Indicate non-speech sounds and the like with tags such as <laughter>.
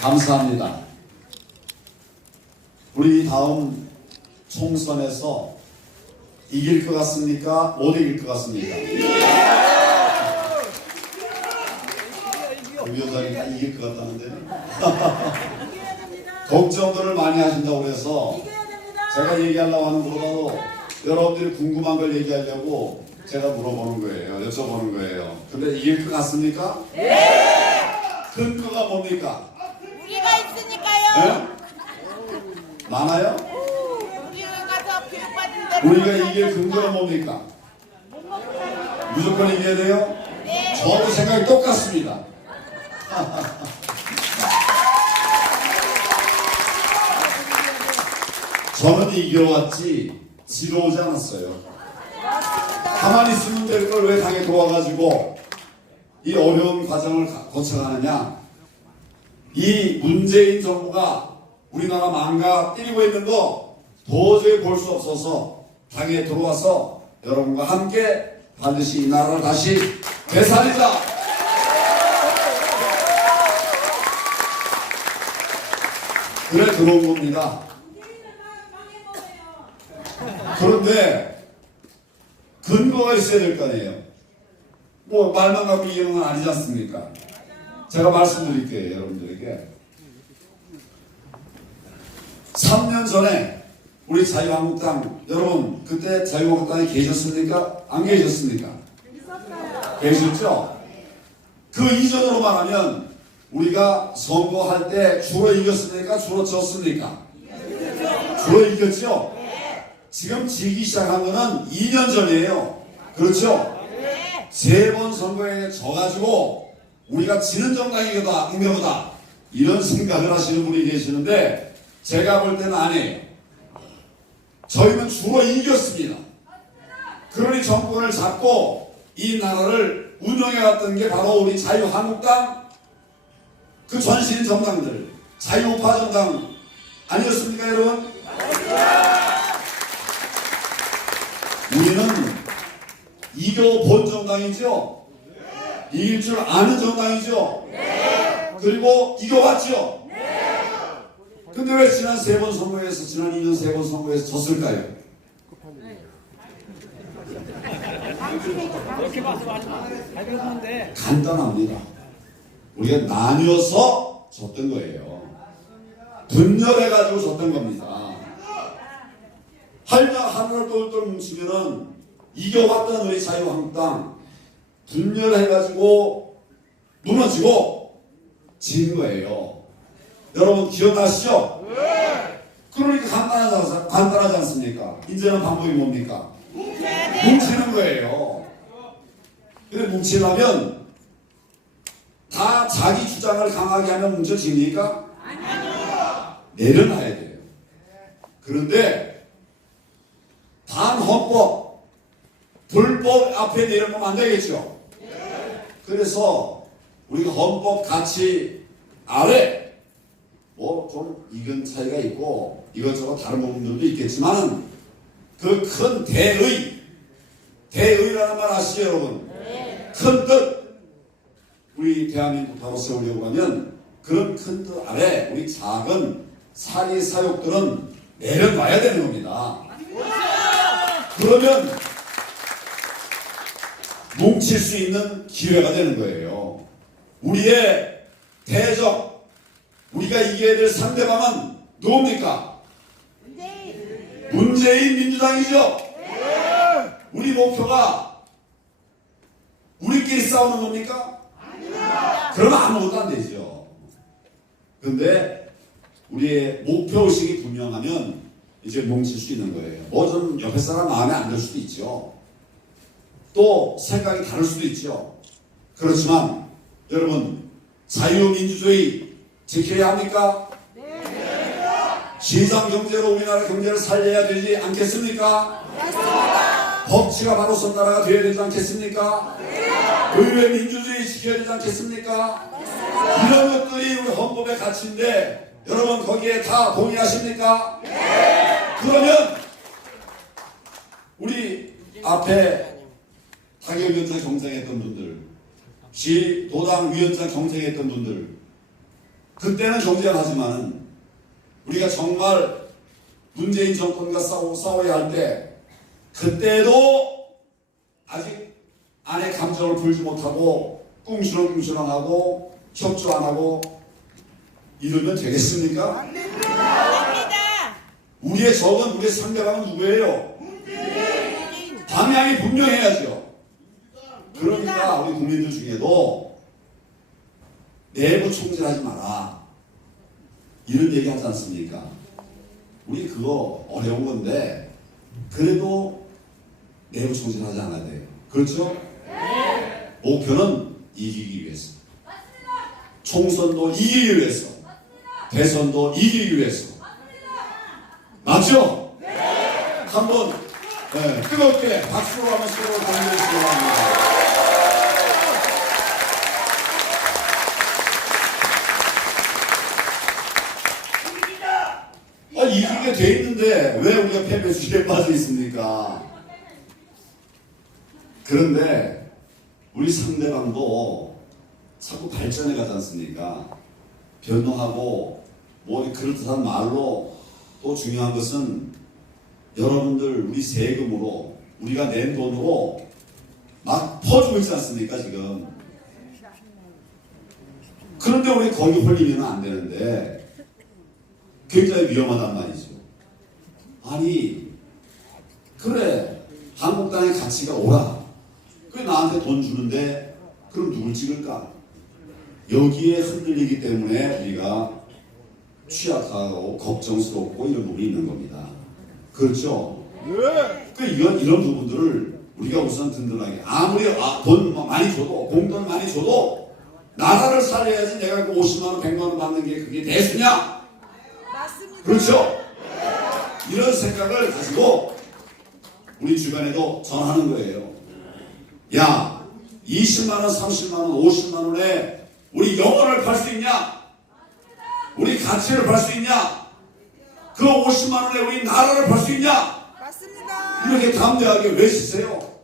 감사합니다. 우리 다음 총선에서 이길 것 같습니까? 못 이길 것 같습니까? 그 위원장이 다 이길 것 같다는데 <laughs> 걱정들을 많이 하신다고 그래서 제가 얘기하려고 하는 것보다도 여러분들이 궁금한 걸 얘기하려고 제가 물어보는 거예요. 여쭤보는 거예요. 근데 이길 것 같습니까? 네! 근거가 뭡니까? 예? 많아요? 우리가 이길 근거가 뭡니까? 무조건 이겨야 돼요? 네. 저도 생각이 똑같습니다. <laughs> 저는 이겨왔지 지러오지 않았어요. 가만히 있으면 될 걸 왜 당에 도와가지고 이 어려운 과정을 가- 거쳐가느냐? 이 문재인 정부가 우리나라 망가뜨리고 있는 거 도저히 볼 수 없어서 당에 들어와서 여러분과 함께 반드시 이 나라를 다시 되살리자. 그래 들어온 겁니다. 그런데 근거가 있어야 될 거 아니에요. 뭐 말만 갖고 이기는 건 아니지 않습니까? 제가 말씀드릴게요, 여러분들에게. 3년 전에 우리 자유한국당 여러분 그때 자유한국당에 계셨습니까? 안 계셨습니까? 계셨죠? 그 이전으로 말하면 우리가 선거할 때 주로 이겼습니까? 주로 졌습니까? 주로 이겼죠? 지금 지기 시작한 거는 2년 전이에요. 그렇죠? 세 번 선거에 져가지고 우리가 지는 정당이다, 인가보다 이런 생각을 하시는 분이 계시는데 제가 볼 때는 아니에요. 저희는 주로 이겼습니다. 그러니 정권을 잡고 이 나라를 운영해왔던 게 바로 우리 자유한국당 그 전신 정당들 자유우파 정당 아니었습니까 여러분? 우리는 이겨본 정당이죠? 이길 줄 아는 정당이죠? 그리고 이겨왔죠? 근데 왜 지난 세 번 선거에서 지난 2년 세 번 선거에서 졌을까요? 봐서 간단합니다. 우리가 나뉘어서 졌던 거예요. 분열해가지고 졌던 겁니다. 할당 하루를 똘똘 뭉치면은 이겨왔던 우리 자유한국당 분열해가지고 무너지고 진 거예요. 여러분 기억나시죠? 그러니까 간단하지, 않- 간단하지 않습니까? 이제는 방법이 뭡니까? 뭉치는 거예요. 근데 뭉치려면 다 자기 주장을 강하게 하면 뭉쳐집니까? 내려놔야 돼요. 그런데 단 헌법, 불법 앞에 내려놓으면 안 되겠죠? 그래서 우리가 헌법 가치 아래 뭐 좀 이견 차이가 있고 이것저것 다른 부분들도 있겠지만 그 큰 대의 대의라는 말 아시죠 여러분? 큰뜻 우리 대한민국 바로 세우려고 하면 그런 큰 뜻 아래 우리 작은 사리 사욕들은 내려놔야 되는 겁니다. 그러면 뭉칠 수 있는 기회가 되는 거예요. 우리의 대적, 우리가 이겨야 될 상대방은 누굽니까? 문재인 민주당이죠. 우리 목표가 우리끼리 싸우는 겁니까? 그러면 아무것도 안 되죠. 근데 우리의 목표 의식이 분명하면 이제 뭉칠 수 있는 거예요. 뭐 좀 옆에 사람 마음에 안 들 수도 있죠. 또 생각이 다를 수도 있죠. 그렇지만 여러분 자유민주주의 지켜야 합니까? 시장 경제로 우리나라 경제를 살려야 되지 않겠습니까? 법치가 바로 선 나라가 되어야 되지 않겠습니까? 의회 민주주의 지켜야 되지 않겠습니까? 이런 것들이 우리 헌법의 가치인데 여러분 거기에 다 동의하십니까? 그러면 우리 앞에 당협위원장 경쟁했던 분들, 시 도당 위원장 경쟁했던 분들 그때는 경쟁하지만은 우리가 정말 문재인 정권과 싸워, 싸워야 할 때 그때도 아직 안에 감정을 풀지 못하고 꿍시렁꿍시렁하고 협조 안 하고 이러면 되겠습니까? 됩니다. 우리의 적은 우리의 상대방은 누구예요? 방향이 분명해야죠. 우리 국민들 중에도 내부 총질하지 마라. 이런 얘기 하지 않습니까? 우리 그거 어려운 건데 그래도 내부 총질하지 않아야 돼요. 그렇죠? 목표는 이기기 위해서. 총선도 이기기 위해서. 대선도 이기기 위해서. 맞죠? 한번 네, 뜨겁게 박수로 한번 서로 보내주시기 바랍니다. 아, 이기게 돼 있는데 왜 우리가 패배 주기에 빠져 있습니까? 그런데 우리 상대방도 자꾸 발전해 가지 않습니까? 변동하고 뭐 그럴듯한 말로 또 중요한 것은 여러분들 우리 세금으로 우리가 낸 돈으로 막 퍼주고 있지 않습니까 지금 그런데 우리 거기 홀리면 안 되는데 굉장히 위험하단 말이죠 아니 그래 한국 땅의 가치가 오라 그래 나한테 돈 주는데 그럼 누굴 찍을까 여기에 흔들리기 때문에 우리가 취약하고 걱정스럽고 이런 부분이 있는 겁니다. 그렇죠? 그 이런 이런 부분들을 우리가 우선 든든하게 아무리 아, 돈 많이 줘도 공돈 많이 줘도 나라를 살려야지 내가 그 50만 원, 100만 원 받는 게 그게 대수냐? 맞습니다. 그렇죠? 이런 생각을 가지고 우리 주변에도 전하는 거예요. 야, 20만 원, 30만 원, 50만 원에 우리 영혼을 팔 수 있냐? 우리 가치를 팔 수 있냐? 그 50만 원에 우리 나라를 팔 수 있냐? 맞습니다. 이렇게 담대하게 외치세요.